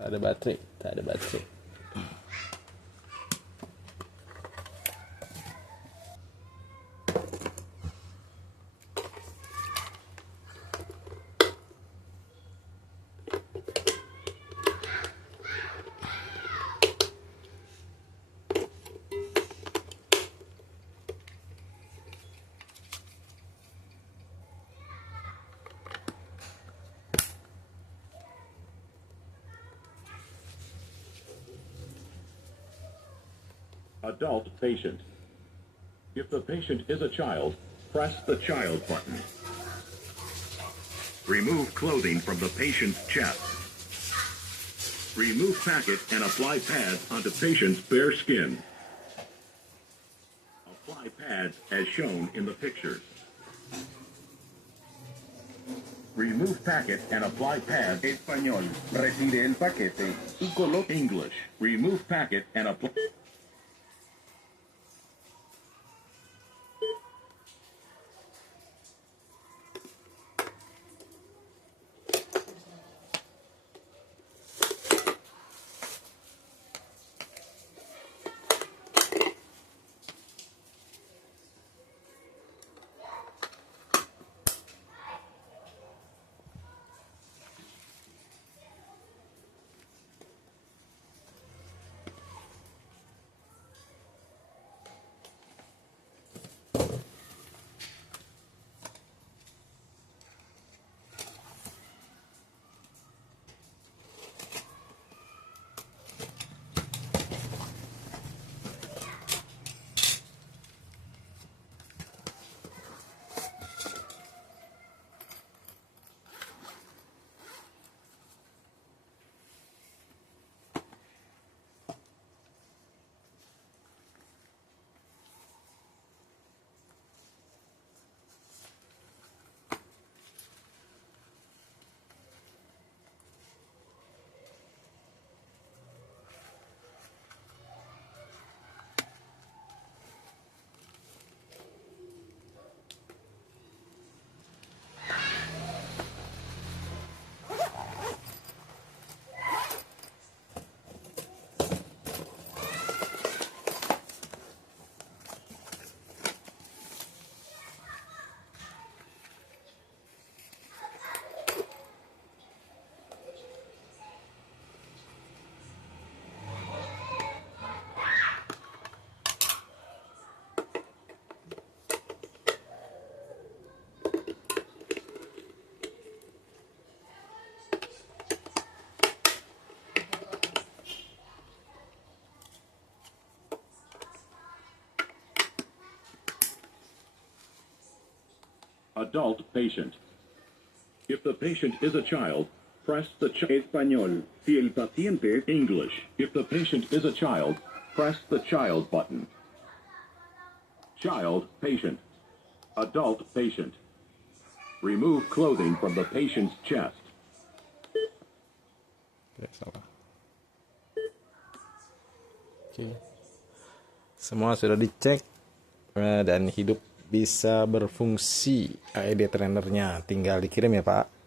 Tak ada baterai. Tak ada baterai. Adult patient. If the patient is a child, press the child button. Remove clothing from the patient's chest. Remove packet and apply pads onto patient's bare skin. Apply pads as shown in the pictures. Remove packet and apply pads. Español. Retire el paquete y coloque. English. Remove packet and apply. Adult patient. If the patient is a child, press the Español. Si el paciente. English. If the patient is a child, press the child button. Child patient. Adult patient. Remove clothing from the patient's chest. Oke, salah. Oke. Semua sudah dicek dan hidup bisa berfungsi AED trainernya. Tinggal dikirim ya, Pak.